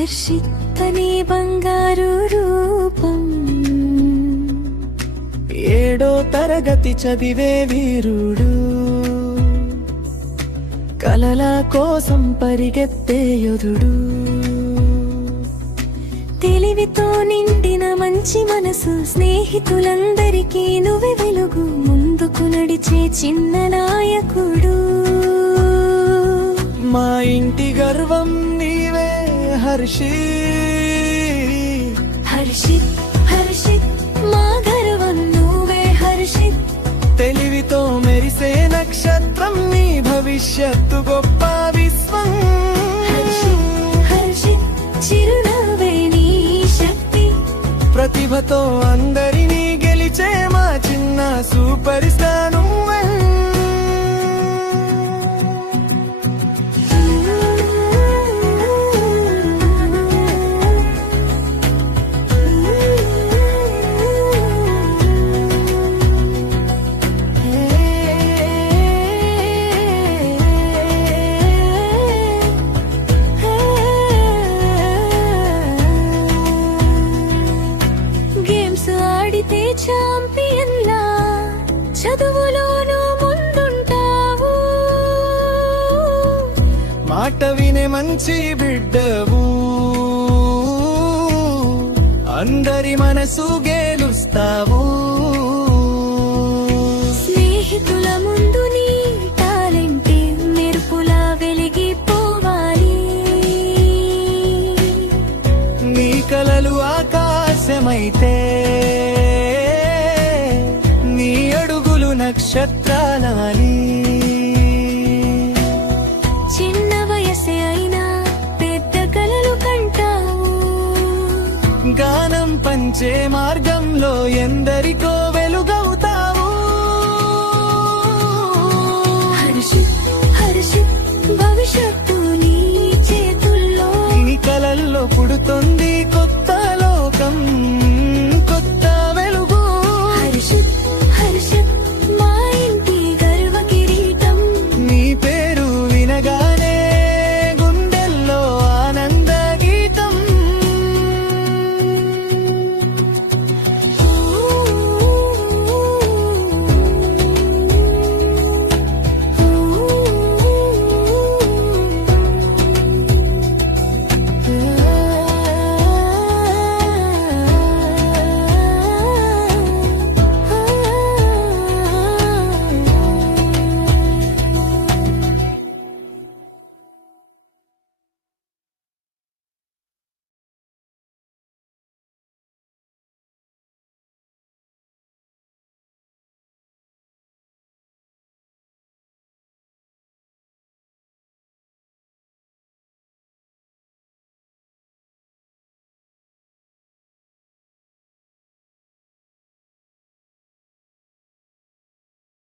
హర్షిత్ అనే బంగారు రూపం, 7వ తరగతి చదివే వీరుడు, కలల కోసం పరిగెత్తే యోధుడు. తెలివితో నిండిన మంచి మనసు, స్నేహితులందరికీ నువ్వే వెలుగు, ముందుకు నడిచే చిన్న నాయకుడు. మా ఇంటి గర్వం నీవే హర్షిత్. హర్షిత్ హర్షిత్ మా గర్వం నువ్వే హర్షిత్. తెలివితో మెరిసే నక్షత్రం, నీ భవిష్యత్తు గొప్ప విశ్వం. హర్షిత్ చిరునవ్వే నీ శక్తి, ప్రతిభతో అందరినీ గెలిచే మా చిన్న సూపర్ స్టార్ నువ్వే. ఛాంపియన్లా చదువులోనూ ముందుంటావు, మాట వినే మంచి బిడ్డవు, అందరి మనసు గెలుస్తావు. స్నేహితుల ముందు నీ టాలెంటే మెరుపులా వెలిగిపోవాలి. నీ కలలు ఆకాశమైతే, నీ అడుగులు నక్షత్రాలని. చిన్న వయసే అయినా పెద్ద కలలు కంటావు, గానం పంచే మార్గంలో ఎందరికో వెలుగవుతా.